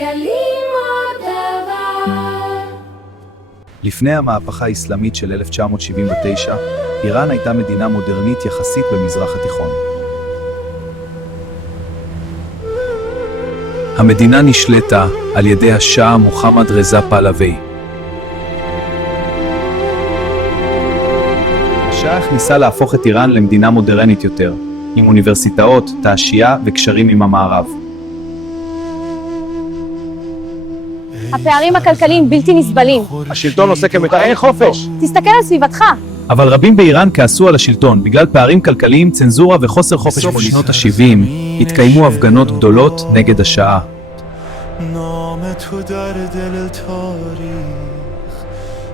מגלים עוד דבר. לפני המהפכה האסלאמית של 1979, איראן הייתה מדינה מודרנית יחסית במזרח התיכון. המדינה נשלטה על ידי השאה מוחמד רזה פהלווי. השאה הכניסה להפוך את איראן למדינה מודרנית יותר, עם אוניברסיטאות, תעשייה וקשרים עם המערב. הפערים הכלכליים בלתי נסבלים. השלטון עושה אין חופש. תסתכל על סביבתך. אבל רבים באיראן כעסו על השלטון בגלל פערים כלכליים, צנזורה וחוסר חופש פוליטי. בשנות ה-70 התקיימו הפגנות גדולות נגד השאה.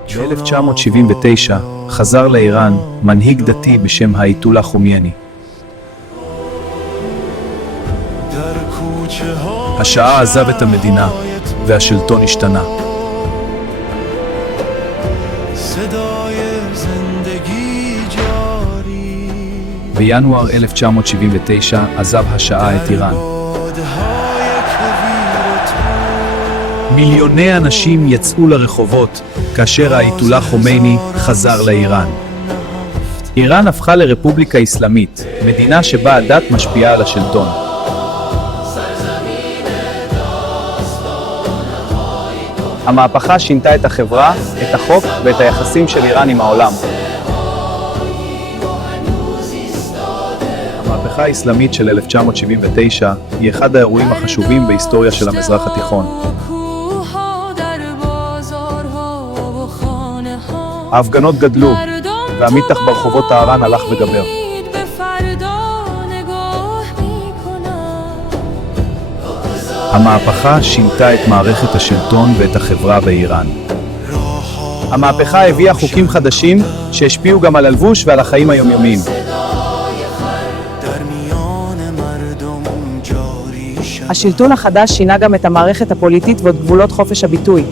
ב-1979 חזר לאיראן מנהיג דתי בשם האייתולה חומייני. השאה עזב את המדינה והשלטון השתנה. בינואר 1979 עזב השאה את איראן. מיליוני אנשים יצאו לרחובות כאשר האייתולה חומייני חזר לאיראן. איראן הפכה לרפובליקה אסלאמית, מדינה שבה הדת משפיעה על השלטון. המהפכה שינתה את החברה, את החוק ואת היחסים של איראן עם העולם. המהפכה האסלאמית של 1979 היא אחד האירועים החשובים בהיסטוריה של המזרח התיכון. ההפגנות גדלו, והמתח ברחובות טהרן הלך וגבר. המהפכה שינתה את מערכת השלטון ואת החברה באיראן. המהפכה הביאה חוקים חדשים שהשפיעו גם על הלבוש ועל החיים היומיומיים. השלטון החדש שינה גם את המערכת הפוליטית ואת גבולות חופש הביטוי.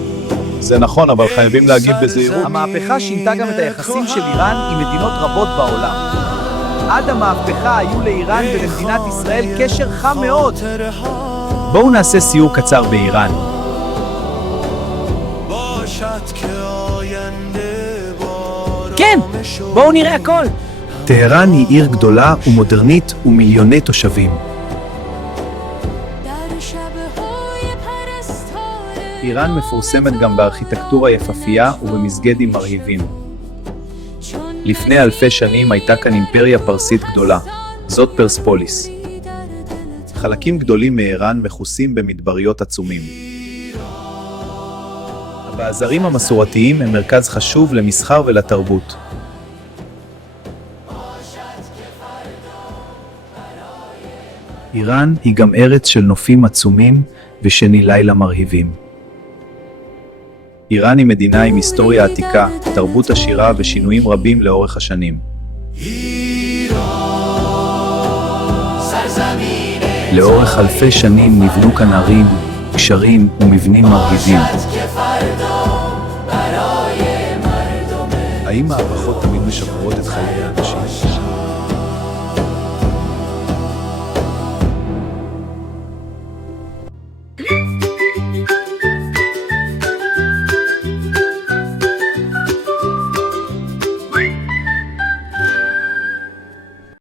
זה נכון, אבל חייבים להגיב בזהירות. המהפכה שינתה גם את היחסים של איראן עם מדינות רבות בעולם. עד המהפכה היו לאיראן ולמדינת ישראל קשר חם מאוד. בואו נעשה סיור קצר באיראן. כן, בואו נראה הכל. טהרן היא עיר גדולה ומודרנית ומיליוני תושבים. איראן מפורסמת גם בארכיטקטורה יפהפייה ובמסגדים מרהיבים. לפני אלפי שנים הייתה כאן אימפריה פרסית גדולה, זאת פרספוליס. חלקים גדולים מאיראן מכוסים במדבריות עצומים. הבאזרים המסורתיים הם מרכז חשוב למסחר ולתרבות. איראן היא גם ארץ של נופים עצומים ושני לילה מרהיבים. איראן היא מדינה עם היסטוריה עתיקה, תרבות עשירה ושינויים רבים לאורך השנים. לאורך אלפי שנים נבנו כאן ערים, גשרים ומבנים מרהיבים. האם מהפכות תמיד משפרות את חיי האנשים?